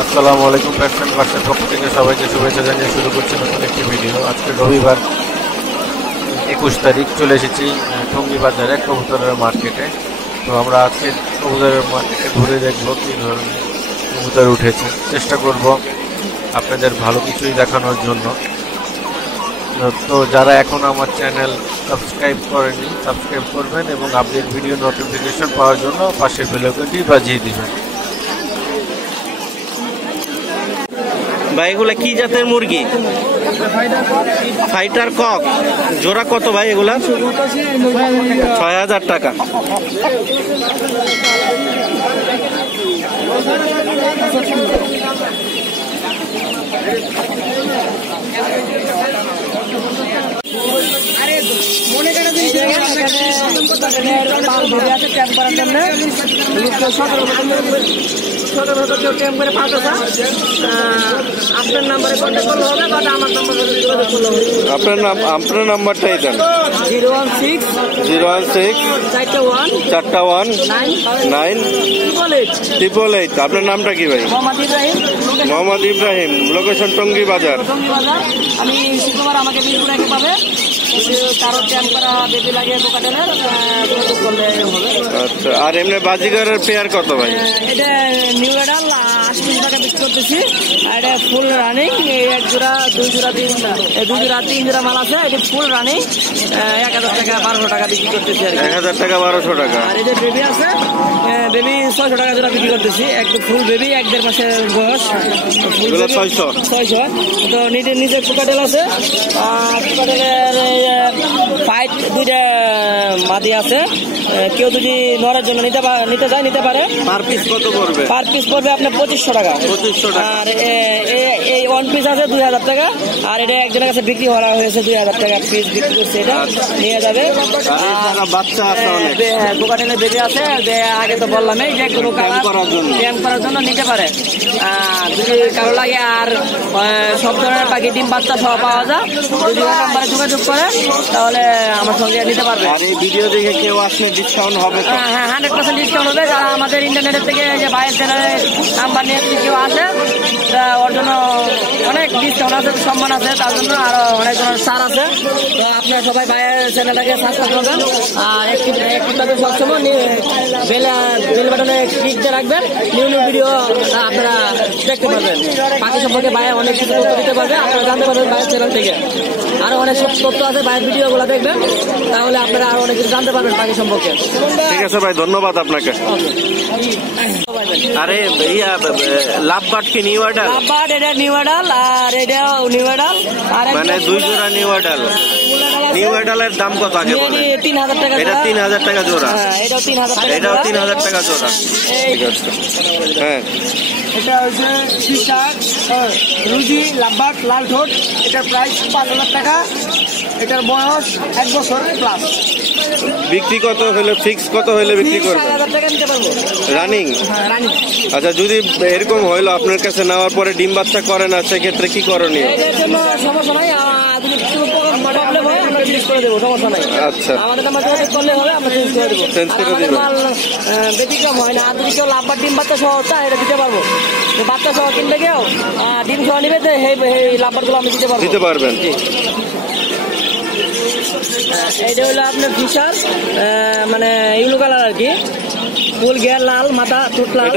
আসসালামু আলাইকুম। প্যাশন বার্সের পক্ষ থেকে সবাইকে শুভেচ্ছা জানিয়ে শুরু করছি নতুন একটি ভিডিও। আজকে রবিবার 21 তারিখ চলে এসেছি টঙ্গী বাজারে কবুতরের মার্কেটে। তো আমরা আজকে কবুতরের মার্কেটে ঘুরে দেখবো কী ধরনের কবুতর উঠেছে, চেষ্টা করব আপনাদের ভালো কিছুই দেখানোর জন্য। তো যারা এখন আমার চ্যানেল সাবস্ক্রাইব করেনি সাবস্ক্রাইব করবেন এবং আপডেট ভিডিও নোটিফিকেশন পাওয়ার জন্য পাশের বেল আইকনটি বাজিয়ে দিবেন। ভাই এগুলা কি জাতের মুরগি? Fighter cock. জোড়া কত ভাই এগুলা? ৬,০০০ টাকা। আপনার নাম্বারটাই দেন। 016 4 9 888। আপনার নামটা কি ভাই? মোহাম্মদ ইব্রাহিম। লোকেশন টঙ্গী বাজার। আমি শুক্রবার আমাকে মিরপুরে পাবে। কারো ট্যাম্প করা বেবি লাগে দোকানের করলে হবে। আচ্ছা, আর এমনি বাজিগারের পেয়ার কত ভাই? এটা নিউ এডাল 80 টাকা বিক্রি করতেছি। এটা ফুল রানিং, এক জোড়া দুই জোড়া তিন জোড়া মাল আছে। এটা ফুল রানিং 1000 টাকা 1200 টাকা বিক্রি করতেছি। 1000 টাকা 1200 টাকা। আর এই যে বেবি আছে, বেবি 600 টাকা জোড়া বিক্রি করতেছি। একদম ফুল বেবি 1-1.5 মাসের বয়স। 600। তো নিচে কোকাটেল আছে। কোকাটেলের ফাইট দুইটা মাদি আছে। কেউ যদি নরের জন্য নিতে পারে। পার পিস কত পড়বে? পার পিস পড়বে আপনার 2500 টাকা। 2500 টাকা। আর এই ওয়ান পিস আছে 2000 টাকা। আর এটা একজনের কাছে বিক্রি করা হয়েছে 2000 টাকা পিস বিক্রি করছে। এটা নিয়ে যাবে। বাচ্চা আছে অনেক। কোকাটেলের বেবি আছে। আগে তো বললাম এই যে কোনো ক্যাম্প করার জন্য নিতে পারে যদি কারো লাগে। আর সব ধরনের পাখি ডিম বাচ্চা সহ পাওয়া যায়। যদি নাম্বারে যোগাযোগ করে তাহলে আমার সঙ্গে নিতে পারবে। আর এই ভিডিও দেখে কেউ আসলে ডিসকাউন্ট হবে? হ্যাঁ, 100% ডিসকাউন্ট হবে। যারা আমাদের ইন্টারনেটের থেকে যে ভাইয়ের চ্যানেলের নাম্বার নিয়ে কেউ আসে ওর জন্য অনেক ডিসকাউন্ট আছে, সম্মান আছে। তার জন্য আরো অনেক ধরনের ছাড় আছে। তো আপনারা সবাই ভাইয়ের চ্যানেলটাকে সাবস্ক্রাইব করবেন আর একটি সবসময় বেল বাটনে ক্লিক দিয়ে রাখবেন। নিউ ভিডিও আপনারা দেখতে পারবেন। পাখি সম্পর্কে ভাইয়া অনেক কিছু তথ্য দিতে পারবে। আপনারা জানতে পারবেন ভাইয়ের চ্যানেল থেকে। আরো অনেক সব তথ্য আছে, ভাইয়ের ভিডিওগুলো দেখবেন, তাহলে আপনারা আরো অনেক কিছু জানতে পারবেন পাখি সম্পর্কে। ঠিক আছে ভাই, ধন্যবাদ আপনাকে। আরে লাভবার্ড কি নিউ এডাল? লাভবার্ড এটা নিউ এডাল আর এটাও নিউ এডাল। আর মানে দুই জোড়া নিউ এডাল। নিউ এডালের দাম কত আগে বলেন? 3000 টাকা। এটা 3000 টাকা জোড়া। এটাও 3000 টাকা। এটাও 3000 টাকা জোড়া। ঠিক আছে। হ্যাঁ, এটা হচ্ছে রুজি লাভবার্ড লাল ঠোঁট। এটার প্রাইস 5000 টাকা। এটার বয়স 1 বছর প্লাস। বিক্রি কত হলে ফিক্স কত হলে বিক্রি করবেন? 6000 টাকা নিতে পারবো। রানিং? হ্যাঁ, রানিং। আচ্ছা, যদি এরকম হইলো আপনার কাছে নেওয়ার পরে ডিম বাচ্চা করে না, সেক্ষেত্রে কি করণীয়? এটার জন্য সমস্যা নাই। যদি প্রবলেম হয় আমরা চেঞ্জ করে দেবো, সমস্যা নাই। আচ্ছা, আমাদের নাম্বার যোগাযোগ করলে হবে, আমরা চেঞ্জ করে দেবো। চেঞ্জ করে দেবো। মাল ব্যতিক্রম হয় না। আর যদি কেউ লাভবার্ড ডিম বাচ্চা সহ চায় এটা দিতে পারবো। বাচ্চা সহ কিনবে কেউ ডিম সহ নিবে, এই লাভবার্ডগুলো আমি দিতে পারবেন। এইটা হলো আপনার ফিশার, মানে ইউলো কালার আর কি। ফুল গিয়ার লাল, মাথা ঠোঁট লাল।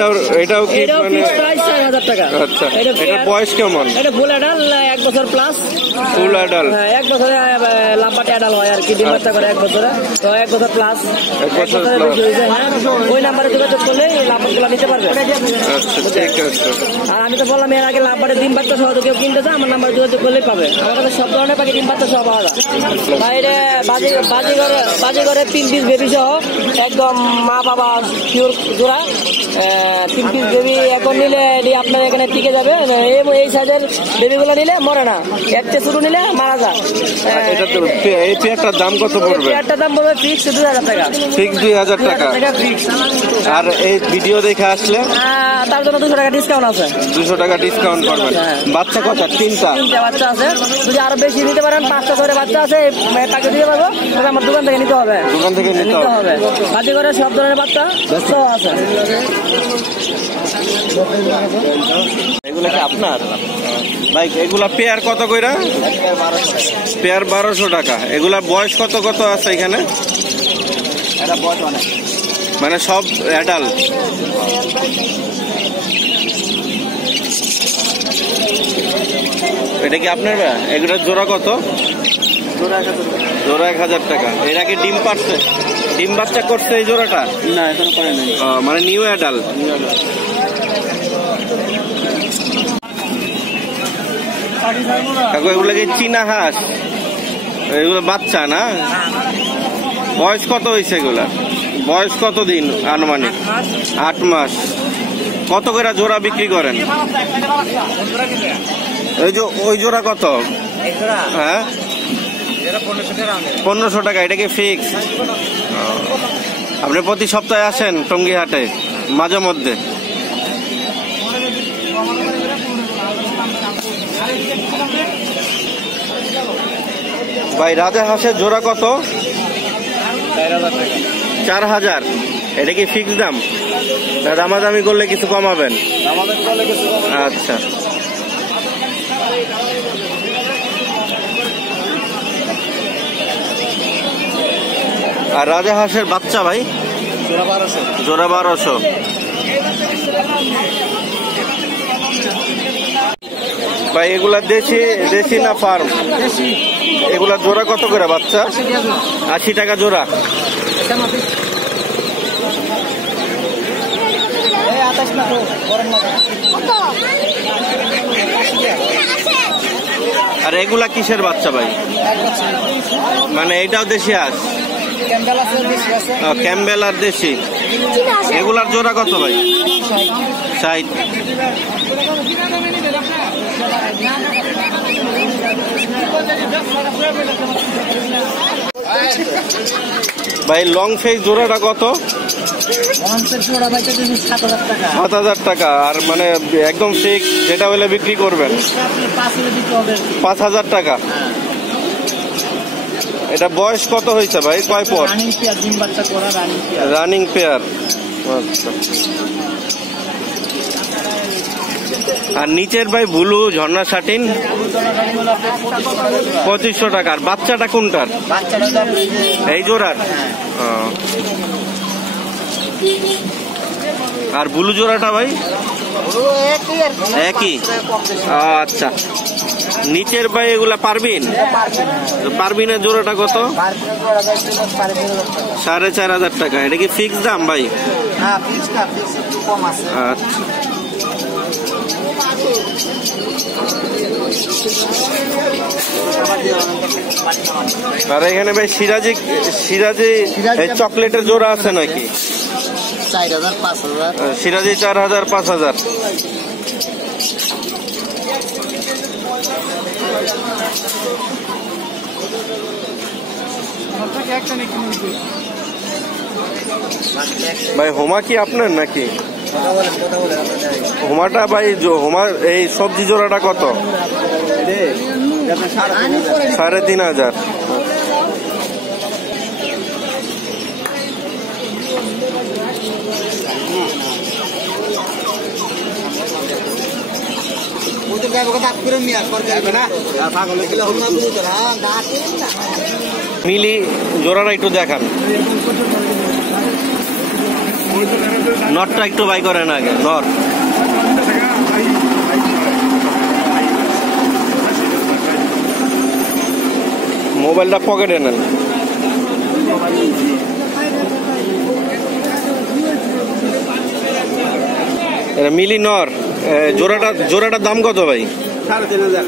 এটাও কি মানে প্রাইস 4000 টাকা। আচ্ছা, এটা বয়স কেমন? এটা ফুল অ্যাডাল 1 বছর প্লাস। Full adult? হ্যাঁ, 1 বছরে লাম্বাটে অ্যাডাল হয় আর কি। ডিম বাচ্চা করে 1 বছরে। তো 1 বছর প্লাস। 1 বছর ওই নাম্বারে যোগাযোগ করলে এই লাভবার্ডগুলো নিতে পারবে। আচ্ছা, ঠিক আছে। আর আমি তো বললাম এর আগে লাভবার্ডে ডিম বাচ্চা সহ কেউ কিনতে চায় আমার নাম্বারে যোগাযোগ করলেই পাবে। আমার কাছে সব ধরনের পাখি ডিম বাচ্চা সহ পাওয়া যায়। বাইরে বাজিঘরে 3 পিস বেবি সহ একদম মা বাবা পিওর জোড়া 3 পিস বেবি এখন নিলে আপনার এখানে টিকে যাবে। এই সাইজের বেবিগুলো নিলে মরে না, একটা ছোট নিলে মারা যায়। এই পেয়ারটার দাম কত পড়বে? পেয়ারটার দাম পড়বে ফিক্স 2000 টাকা। ফিক্স 2000 টাকা। আর এই ভিডিও দেখে আসলে তার জন্য 200 টাকা ডিসকাউন্ট আছে। 200 টাকা ডিসকাউন্ট করবেন। বাচ্চা কত? 3টা বাচ্চা আছে। যদি আরো বেশি নিতে পারেন, 5টা করে বাচ্চা আছে। পাখি দিয়ে নিতে পারবো, তাহলে আমার দোকান থেকে নিতে হবে। দোকান থেকে নিতে হবে। বাজি করে সব ধরনের বাচ্চা সব আছে। এগুলো কি আপনার ভাই? এগুলা পেয়ার কত কইরা? পেয়ার 1200 টাকা। এগুলা বয়স কত কত আছে এখানে? মানে সব অ্যাডাল্ট? এটা কি আপনার? এগুলোর জোড়া কত? জোড়া 1000 টাকা। এর আগে ডিম পারছে, ডিম বাচ্চা করছে এই জোড়াটা? না, এখনো করে নাই। মানে নিউ অ্যাডাল্ট। এগুলো কি চীনা হাঁস? এগুলো বাচ্চা না? বয়স কত হয়েছে এগুলা? বয়স কত দিন আনুমানিক? 8 মাস। কত করে জোড়া বিক্রি করেন? ওই জোড়া কত? হ্যাঁ, 1500 টাকা। এটা কি ফিক্স? আপনি প্রতি সপ্তাহে আসেন টঙ্গী হাটে মাঝে মধ্যে? ভাই রাজা হাঁসের জোড়া কত? 4000। এটা কি ফিক্স দাম? দামাদামি করলে কিছু কমাবেন? আচ্ছা। আর রাজা হাঁসের বাচ্চা ভাই? জোড়া 1200। ভাই এগুলা দেশি না ফার্ম? এগুলা জোড়া কত করে বাচ্চা? 80 টাকা জোড়া। আর এগুলা কিসের বাচ্চা ভাই? মানে এটাও দেশি হাঁস? ক্যাম্বেল আর দেশি। এগুলার জোড়া কত ভাই? 60। ভাই লং ফেস জোড়াটা কত? 7000 টাকা। আর মানে একদম ফিক্স যেটা হলে বিক্রি করবেন? 5000 টাকা। এটা বয়স কত হয়েছে ভাই? কয় পর? Running pair. আচ্ছা। আর নিচের ভাই ব্লু ঝর্ণা শাটিন 2500 টাকা। আর বাচ্চাটা কোনটার? এই জোড়ার? আর ব্লু জোড়াটা ভাই? একই। আচ্ছা। নিচের ভাই এগুলা পারবিন? পারবিনের জোড়াটা কত? 4500 টাকা। এটা কি ফিক্স দাম ভাই? আচ্ছা। আর এখানে ভাই সিরাজি চকলেটের জোড়া আছে নাকি? 4000, 5000। সিরাজি 4000, 5000। ভাই হোমা কি আপনার নাকি? হোমাটা ভাই, হোমার এই সবজি জোড়াটা কত? 3500। মিলি জোড়াটা একটু দেখান। নটটা একটু বাই করেন আগে। নট মোবাইলটা পকেটে নেন। মিলি নর জোড়াটার দাম কত ভাই? 3500।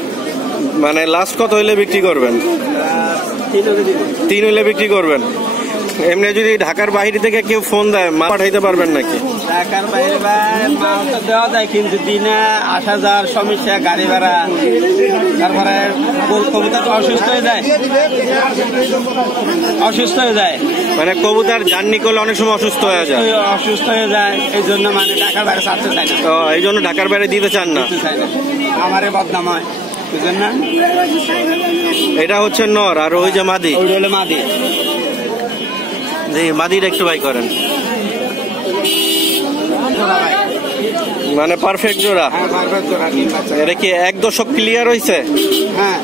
মানে লাস্ট কত হইলে বিক্রি করবেন? 3 হইলে বিক্রি করবেন। এমনি যদি ঢাকার বাইরে থেকে কেউ ফোন দেয় মাল পাঠাইতে পারবেন নাকি? ঢাকার বাইরে মাল তো দেওয়া যায়, কিন্তু দিনে 8000 সমস্যা, গাড়ি ভাড়া, তারপরে কবুতর তো অসুস্থ হয়ে যায়। মানে কবুতর জার্নি করলে অনেক সময় অসুস্থ হয়ে যায়। এই জন্য মানে ঢাকার বাইরে ছাড়তে চায় না। এই জন্য ঢাকার বাইরে দিতে চান না। আমারে বদনাম হয়। এটা হচ্ছে নর আর ওই যে মাদি, মাদি। জি মাদিটা একটু বাই করেন, মানে পারফেক্ট জোড়া। এটা কি এক দশক ক্লিয়ার হয়েছে? হ্যাঁ,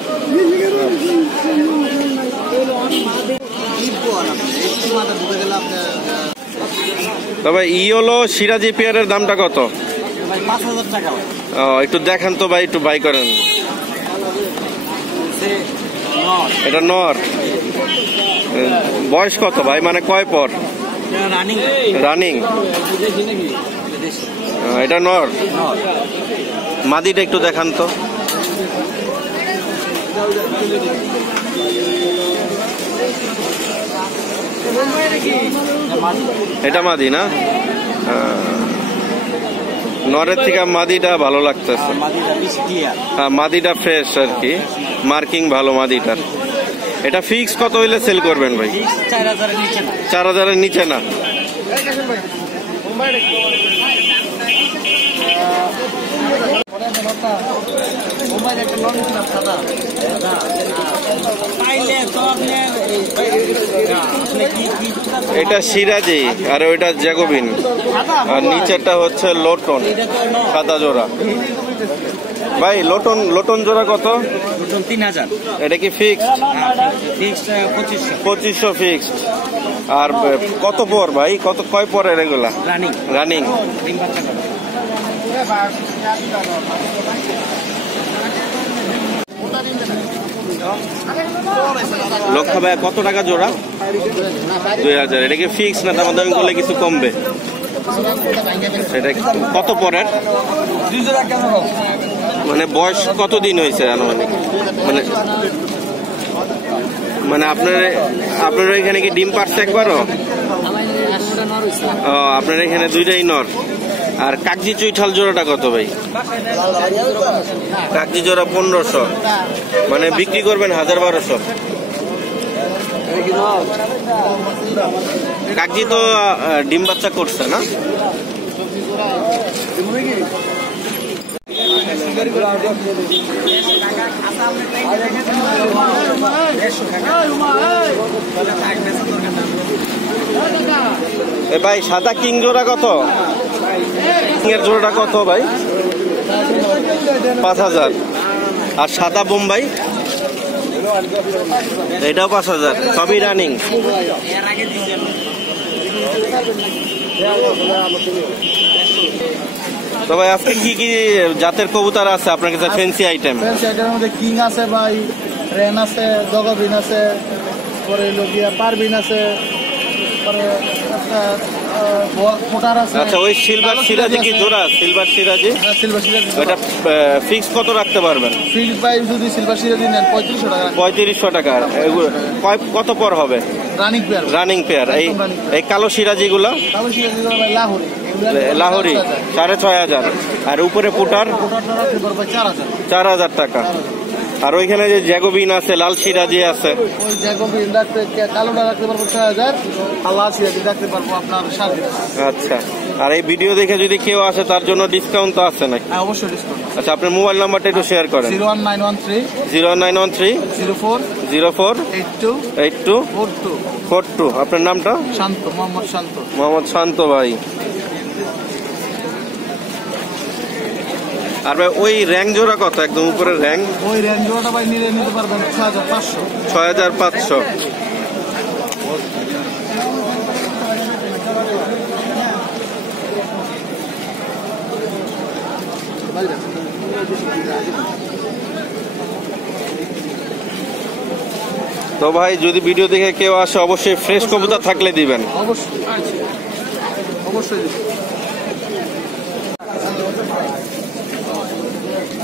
তবে ইয়েলো সিরাজি পেয়ারের দামটা কত? 5,000 টাকা। একটু দেখান তো ভাই, একটু বাই করেন। এটা নর, বয়স কত ভাই, মানে কয় পর? রানিং। এটা নর, মাদিটা একটু দেখান তো। এটা মাদি না? নরের থেকে মাদিটা ভালো লাগতেছে। হ্যাঁ মাদিটা ফ্রেশ আর কি, মার্কিং ভালো মাদিটার। এটা ফিক্স কত হইলে সেল করবেন ভাই? 4,000-এর নিচে না? এটা সিরাজি আর ওইটা জ্যাকোবিন, আর নিচেরটা হচ্ছে লোটন সাদা জোড়া। ভাই লোটন, লোটন জোড়া কত? 3,000। এটা কি ফিক্সড? 2500 ফিক্সড। আর কত পর ভাই, কত কয় পরের এগুলা? রানিং। লক্ষ্য ভাই কত টাকা জোড়া? 2,000। এটা কি ফিক্স না দামাদামি করলে কিছু কমবে? এটা কত পরের? মানে বয়স কতদিন হয়েছে আনুমানিক? মানে আপনার এখানে কি ডিম পারছে একবারও? আপনার এখানে দুইটাই নর। আর কাগজি চুইঠাল জোড়াটা কত ভাই? কাগজি জোড়া 1500, মানে বিক্রি করবেন 1,000-1,200। কাগজি তো ডিম বাচ্চা করছে না? ভাই সাদা কিং জোড়া কত? কিং এর জোড়াটা কত ভাই? 5,000। আর সাদা বোম্বাই এটাও 5,000, সবই রানিং। তো ভাই আজকে কি কি জাতের কবুতর আছে আপনার কাছে? ফ্যান্সি আইটেম মধ্যে কিং আছে ভাই, রেন আছে, জগবিন আছে, পরে লগিয়া পারবিন আছে, পরে ফোটার আছে। আচ্ছা ওই সিলভার সিরাজি কি জোড়া? সিলভার সিরাজি, সিলভার সিরাজি এটা ফিক্স কত রাখতে পারবেন? ফিক্স ভাই যদি সিলভার সিরাজি নেন 3500 টাকা। 3500 টাকা। কত পর হবে? Running pair. এই কালো সিরাজি গুলা? কালো সিরাজি ভাই লাহোরি, লাহোরি 6,500। আর উপরে পুটার 4,000 টাকা। আর ওইখানে যে জ্যাকোবিন আছে, লাল সিরাজি আছে, ওই জ্যাকোবিন রাখতে, কালোটা রাখতে পারবো 6,000, আর লাল সিরাজি রাখতে পারবো আপনার 7,000। আচ্ছা। আর এই ভিডিও দেখে যদি কেউ আসে তার জন্য ডিসকাউন্ট তো আছে নাকি? হ্যাঁ অবশ্যই ডিসকাউন্ট। আচ্ছা আপনার মোবাইল নাম্বারটা একটু শেয়ার করেন। 01913 04 82 42। আপনার নামটা? শান্ত, মোহাম্মদ শান্ত ভাই। আর ভাই ওই র্যাঙ্ক জোড়া কত? একদম উপরের র্যাঙ্ক? ওই র্যাঙ্ক জোড়াটা ভাই নিতে পারবেন 6,500। 6,500। তো ভাই যদি ভিডিও দেখে কেউ আসে অবশ্যই ফ্রেশ কবুতর থাকলে দিবেন। অবশ্যই।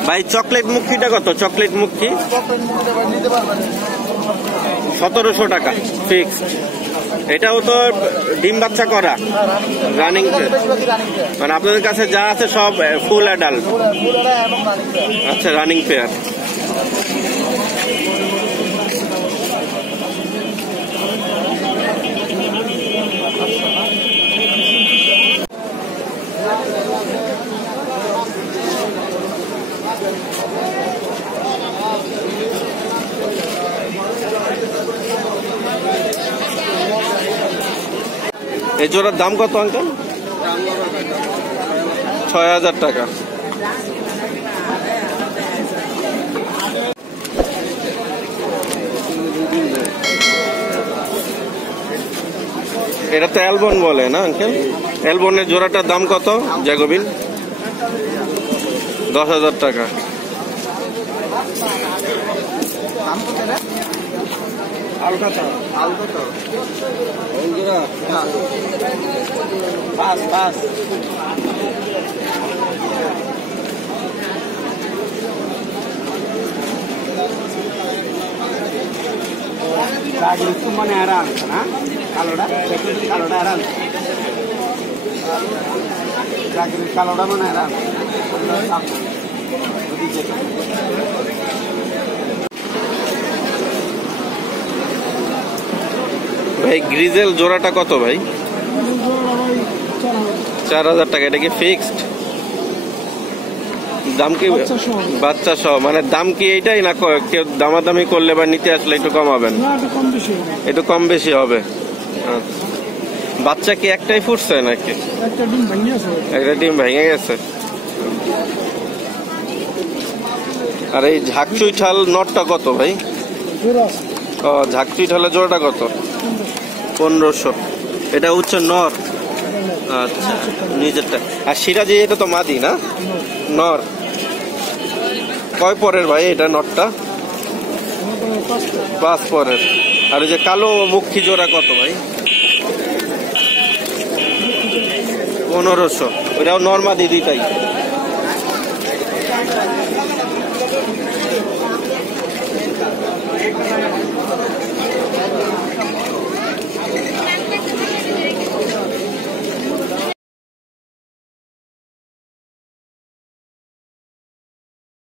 ভাই চকলেট মুখিটা কত? চকলেট মুখি 1,700 টাকা ফিক্সড। এটাও তো ডিম বাচ্চা করা, রানিং। মানে আপনাদের কাছে যা আছে সব ফুল অ্যাডাল্ট? আচ্ছা রানিং পেয়ার। এই জোড়ার দাম কত আঙ্কেল? 6,000 টাকা। এটা তো অ্যালবন বলে না আঙ্কেল? অ্যালবনের জোড়াটার দাম কত জ্যাকোবিন? 10,000 টাকা। মানে আরাম না কালোটা আরাম কালোটা মানে আরাম ভাই গ্রিজেল জোড়াটা কত ভাই? 4,000 টাকা। এটা কি ফিক্সড দাম? কি বাচ্চা সহ? মানে দাম কি এইটাই না কেউ দামাদামি করলে বা নিতে আসলে একটু কমাবেন? একটু কম বেশি হবে। বাচ্চা কি একটাই ফুটছে নাকি? একটা ডিম ভেঙে গেছে। আর এই ঝাকচুই ঠাল নটটা কত ভাই? ও ঝাকচুই ঠালের জোড়াটা কত? 1500। এটা হচ্ছে নর। আচ্ছা নিজেরটা। আর সিরাজি এটা তো মাদি না? নর। কয় পরের ভাই এটা নটটা? 5 পরের। আর ওই যে কালো মুখী জোড়া কত ভাই? 1500। ওটাও নর মাদি দুইটাই।